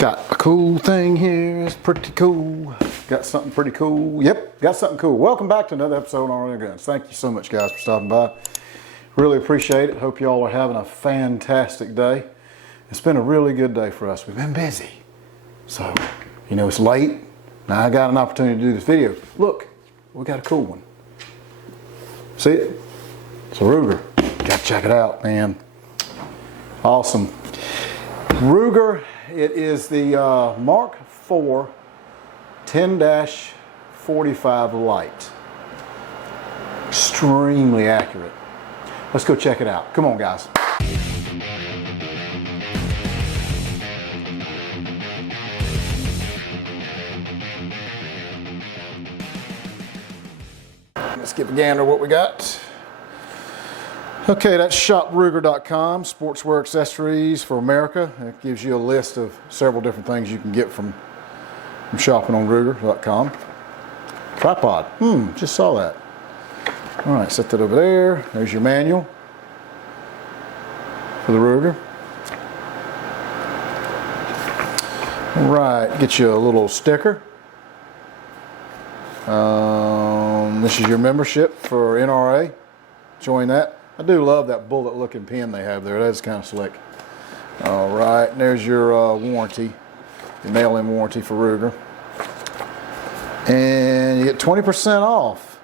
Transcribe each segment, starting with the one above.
Got a cool thing here. It's pretty cool. Got something pretty cool. Yep, got something cool. Welcome back to another episode on Guns. Thank you so much, guys, for stopping by. Really appreciate it. Hope you all are having a fantastic day. It's been a really good day for us. We've been busy. So, you know, it's late. Now I got an opportunity to do this video. Look, we got a cool one. See it? It's a Ruger. Gotta check it out, man. Awesome. Ruger, it is the Mark IV 10-45 LITE. Extremely accurate. Let's go check it out. Come on, guys. Let's give a gander what we got. Okay, that's shopruger.com, sportswear accessories for America. It gives you a list of several different things you can get from shopping on ruger.com. Tripod, just saw that. All right, set that over there. There's your manual for the Ruger. All right, get you a little sticker. This is your membership for NRA. Join that. I do love that bullet looking pin they have there. That is kind of slick. All right, and there's your warranty, your mail-in warranty for Ruger. And you get 20% off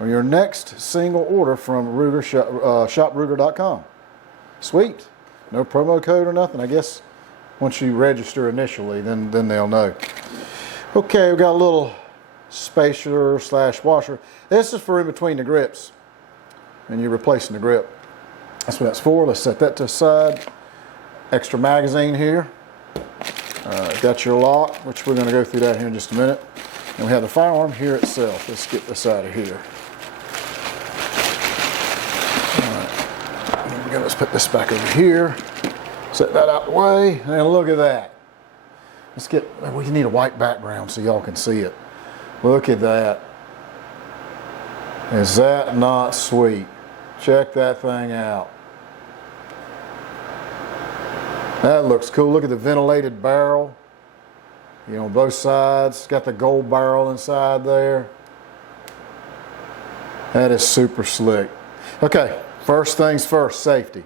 on your next single order from Ruger shopruger.com. Sweet. No promo code or nothing. I guess once you register initially, then they'll know. Okay, we've got a little spacer / washer. This is for in between the grips. And you're replacing the grip. That's what that's for. Let's set that to the side. Extra magazine here. Got your lock, which we're going to go through that here in just a minute. And we have the firearm here itself. Let's get this out of here. All right. Here we go. Let's put this back over here. Set that out the way. And look at that. Let's get, we need a white background so y'all can see it. Look at that. Is that not sweet? Check that thing out. That looks cool. Look at the ventilated barrel. You know, both sides. It's got the gold barrel inside there. That is super slick. Okay, first things first, safety.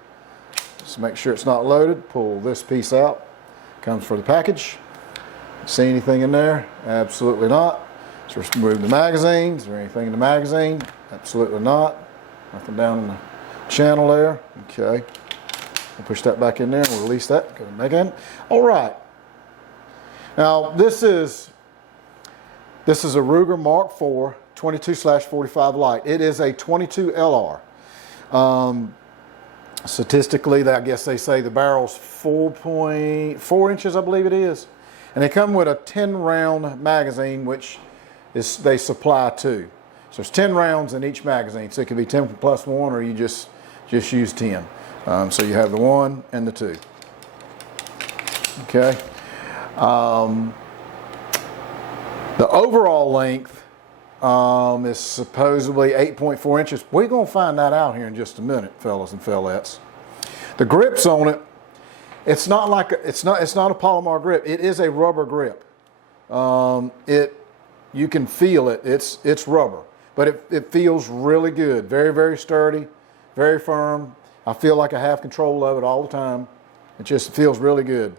Just make sure it's not loaded. Pull this piece out. Comes for the package. See anything in there? Absolutely not. So let's remove the magazine. Is there anything in the magazine? Absolutely not. Nothing down in the channel there. Okay. We'll push that back in there and we'll release that. Go to the magazine. All right. Now this is a Ruger Mark IV 22/45 LITE. It is a 22 LR. Statistically, I guess they say the barrel's 4.4 inches, I believe it is. And they come with a 10 round magazine, which they supply two. So there's 10 rounds in each magazine. So it could be 10 plus 1 or you just use 10. So you have the 1 and the 2. Okay. The overall length is supposedly 8.4 inches. We're going to find that out here in just a minute, fellas and fellettes. The grips on it, it's not a polymer grip. It is a rubber grip. You can feel it. It's rubber, but it feels really good. Very, very sturdy, very firm. I feel like I have control of it all the time. It just feels really good.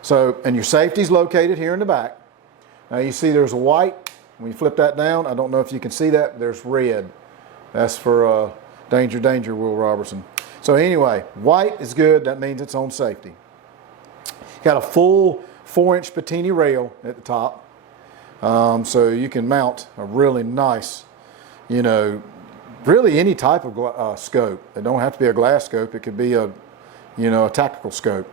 So, and your safety's located here in the back. Now you see there's a white. When you flip that down, I don't know if you can see that, there's red. That's for danger, danger, Will Robertson. So anyway, white is good. That means it's on safety. Got a full 4-inch Picatinny rail at the top. So you can mount a really nice, you know, really any type of scope. It don't have to be a glass scope. It could be a tactical scope.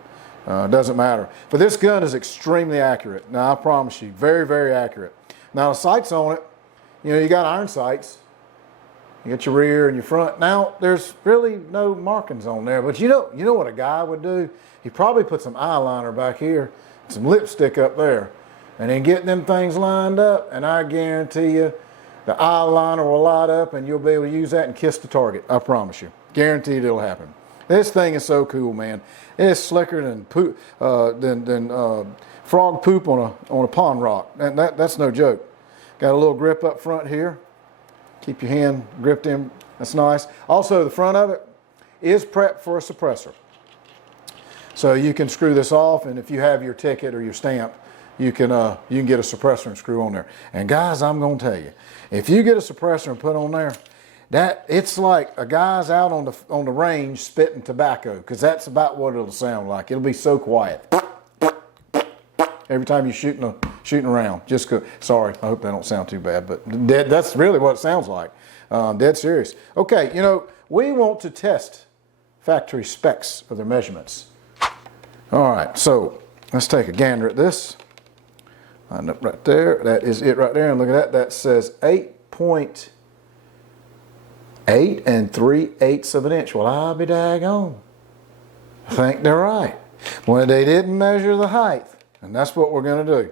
Doesn't matter. But this gun is extremely accurate. Now I promise you, very, very accurate. Now the sights on it, you know, you got iron sights. You got your rear and your front. Now there's really no markings on there. But you know what a guy would do? He probably put some eyeliner back here, some lipstick up there. And then get them things lined up, and I guarantee you the eyeliner will light up and you'll be able to use that and kiss the target. I promise you. Guaranteed it'll happen. This thing is so cool, man. It's slicker than frog poop on a pond rock. That's no joke. Got a little grip up front here. Keep your hand gripped in. That's nice. Also, the front of it is prepped for a suppressor. So you can screw this off, and if you have your ticket or your stamp, you can get a suppressor and screw on there. And guys, I'm going to tell you, if you get a suppressor and put on there, it's like a guy's out on the range spitting tobacco, because that's about what it'll sound like. It'll be so quiet. Every time you're shooting around. Sorry, I hope that don't sound too bad, but that's really what it sounds like. Dead serious. Okay, you know, we want to test factory specs of their measurements. All right, so let's take a gander at this. Line up right there. That is it right there. And look at that. That says 8.8 3/8 of an inch. Well, I'll be daggone. I think they're right. Well, they didn't measure the height, and that's what we're going to do.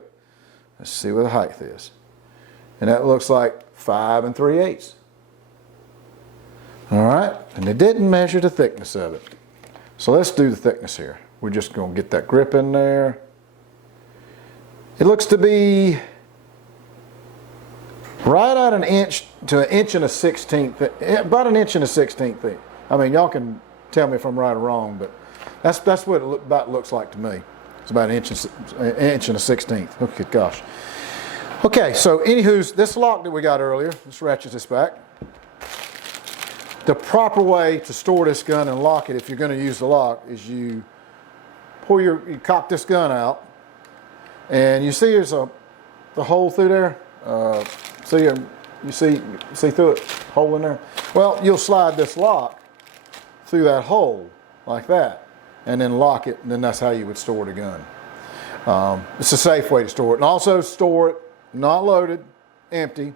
Let's see what the height is. And that looks like 5 3/8. All right, and they didn't measure the thickness of it. So let's do the thickness here. We're just going to get that grip in there. It looks to be right at an inch to 1 1/16, about 1 1/16 thick. I mean, y'all can tell me if I'm right or wrong, but that's what it about looks like to me. It's about 1 1 1/16. Okay, gosh. Okay, so anywho's this lock that we got earlier, let's ratchet this back. The proper way to store this gun and lock it, if you're going to use the lock, is you cock this gun out, and you see there's the hole through there. You see through it, hole in there. Well, you'll slide this lock through that hole like that, and then lock it, and then that's how you would store the gun. It's a safe way to store it, and also store it not loaded, empty.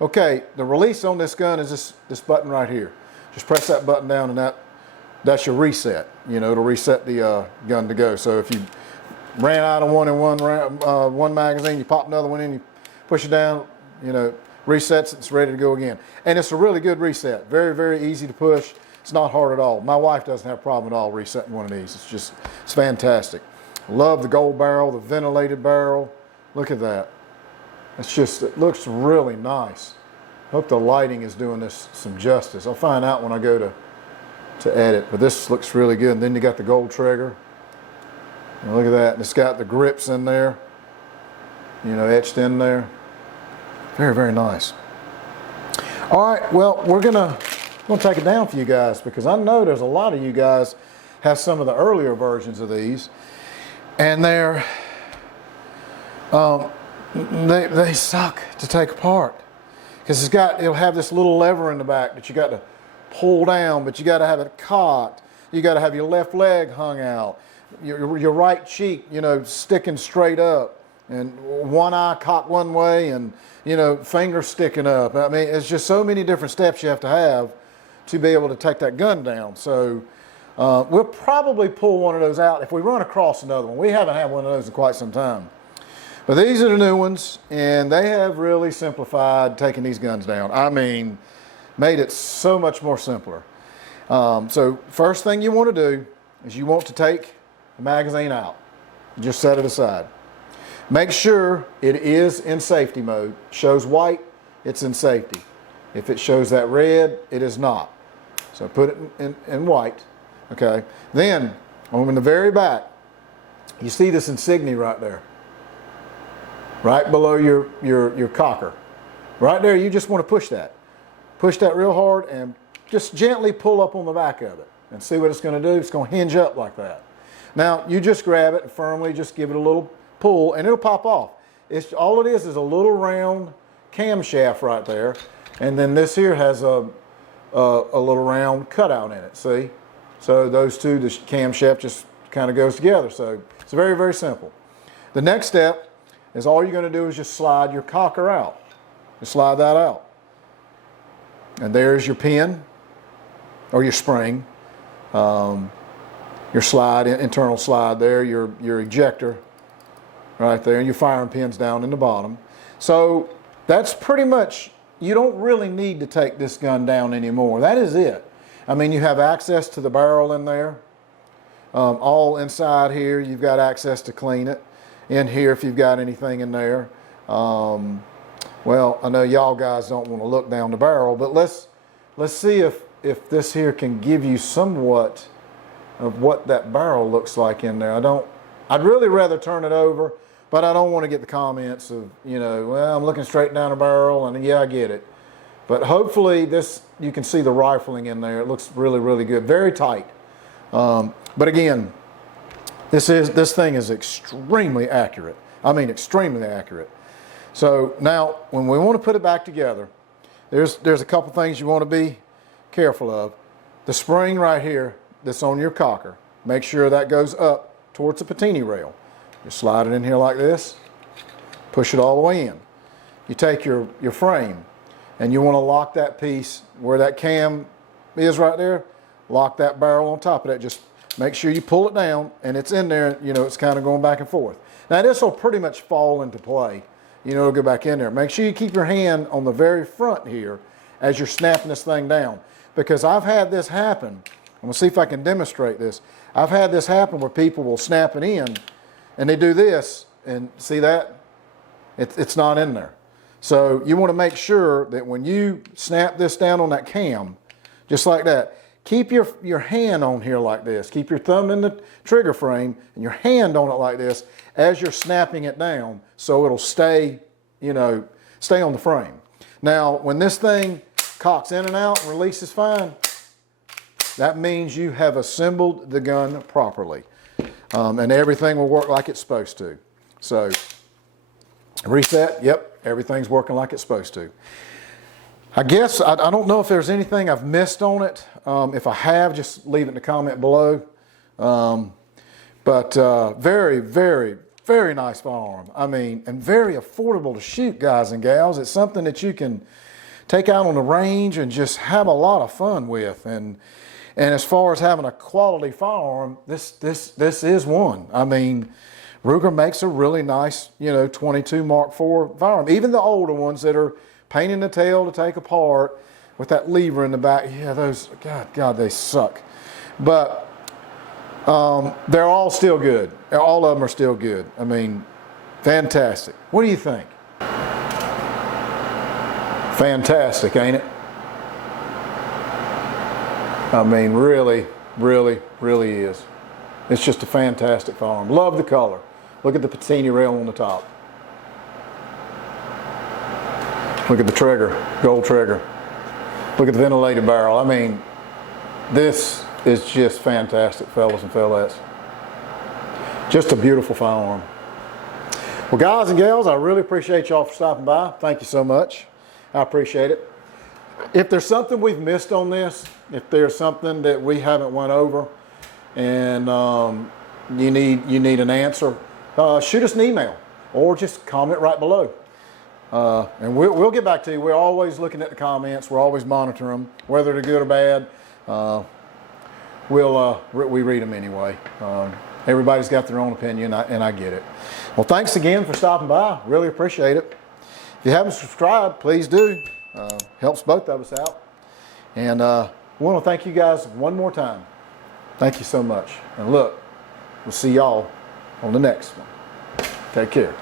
Okay, the release on this gun is this button right here. Just press that button down, and that's your reset. You know, it'll reset the gun to go. So if you ran out of one in one magazine, you pop another one in, you push it down, you know, resets it, it's ready to go again. And it's a really good reset. Very, very easy to push. It's not hard at all. My wife doesn't have a problem at all resetting one of these. It's fantastic. Love the gold barrel, the ventilated barrel. Look at that. It looks really nice. Hope the lighting is doing this some justice. I'll find out when I go to edit, but this looks really good. And then you got the gold trigger. And look at that. And it's got the grips in there, you know, etched in there. Very, very nice. All right, well, we're gonna take it down for you guys, because I know there's a lot of you guys have some of the earlier versions of these, and they suck to take apart, because it'll have this little lever in the back that you got to pull down, but you got to have it cocked. You got to have your left leg hung out, your right cheek, you know, sticking straight up, and one eye cocked one way, and you know, finger sticking up. I mean, it's just so many different steps you have to be able to take that gun down. So we'll probably pull one of those out if we run across another one. We haven't had one of those in quite some time. But these are the new ones, and they have really simplified taking these guns down. I mean, made it so much more simpler. So first thing you want to do is you want to take the magazine out. Just set it aside. Make sure it is in safety mode. Shows white, it's in safety. If it shows that red, it is not. So put it in white. Okay. Then, on the very back, you see this insignia right there. Right below your cocker. Right there, you just want to push that. Push that real hard and just gently pull up on the back of it. And see what it's going to do. It's going to hinge up like that. Now, you just grab it and firmly just give it a little pull, and it'll pop off. All it is a little round camshaft right there. And then this here has a little round cutout in it, see? So those two, the camshaft just kind of goes together. So it's very, very simple. The next step is all you're going to do is just slide your cocker out. Just slide that out. And there's your pin, or your spring, your slide, internal slide there, your ejector right there, and your firing pins down in the bottom. So that's pretty much, you don't really need to take this gun down anymore. That is it. I mean, you have access to the barrel in there. All inside here, you've got access to clean it. In here, if you've got anything in there. Well, I know y'all guys don't want to look down the barrel, but let's see if this here can give you somewhat of what that barrel looks like in there. I'd really rather turn it over, but I don't want to get the comments of, you know, well, I'm looking straight down the barrel, and yeah, I get it. But hopefully this, you can see the rifling in there. It looks really, really good, very tight. But again, this thing is extremely accurate. I mean, extremely accurate. So now, when we want to put it back together, there's a couple things you want to be careful of. The spring right here that's on your cocker, make sure that goes up towards the Picatinny rail. You slide it in here like this, push it all the way in. You take your frame, and you want to lock that piece where that cam is right there. Lock that barrel on top of that. Just make sure you pull it down, and it's in there. You know, it's kind of going back and forth. Now this will pretty much fall into play. You know, it'll go back in there. Make sure you keep your hand on the very front here as you're snapping this thing down, because I've had this happen. I'm gonna see if I can demonstrate this. I've had this happen where people will snap it in, and they do this, and see that? It's not in there. So you want to make sure that when you snap this down on that cam, just like that, keep your hand on here like this. Keep your thumb in the trigger frame and your hand on it like this as you're snapping it down, so it'll stay, you know, stay on the frame. Now, when this thing cocks in and out and releases fine, that means you have assembled the gun properly. And everything will work like it's supposed to. So, reset, yep, everything's working like it's supposed to. I guess, I don't know if there's anything I've missed on it. If I have, just leave it in the comment below. Very, very, very nice firearm. I mean, and very affordable to shoot, guys and gals. It's something that you can take out on the range and just have a lot of fun with. And as far as having a quality firearm, this is one. I mean, Ruger makes a really nice, you know, 22 Mark IV firearm. Even the older ones that are pain in the tail to take apart with that lever in the back, yeah, those, God, they suck. But they're all still good. All of them are still good. I mean, fantastic. What do you think? Fantastic, ain't it? I mean, really, really, really is. It's just a fantastic firearm. Love the color. Look at the Picatinny rail on the top. Look at the trigger, gold trigger. Look at the ventilated barrel. I mean, this is just fantastic, fellas and fellas. Just a beautiful firearm. Well, guys and gals, I really appreciate y'all for stopping by. Thank you so much. I appreciate it. If there's something we've missed on this, if there's something that we haven't went over, and you need an answer, shoot us an email or just comment right below. And we'll get back to you. We're always looking at the comments. We're always monitoring them, whether they're good or bad. We read them anyway. Everybody's got their own opinion, and I get it. Well, thanks again for stopping by. Really appreciate it. If you haven't subscribed, please do. Helps both of us out. And we want to thank you guys one more time. Thank you so much. And look, we'll see y'all on the next one. Take care.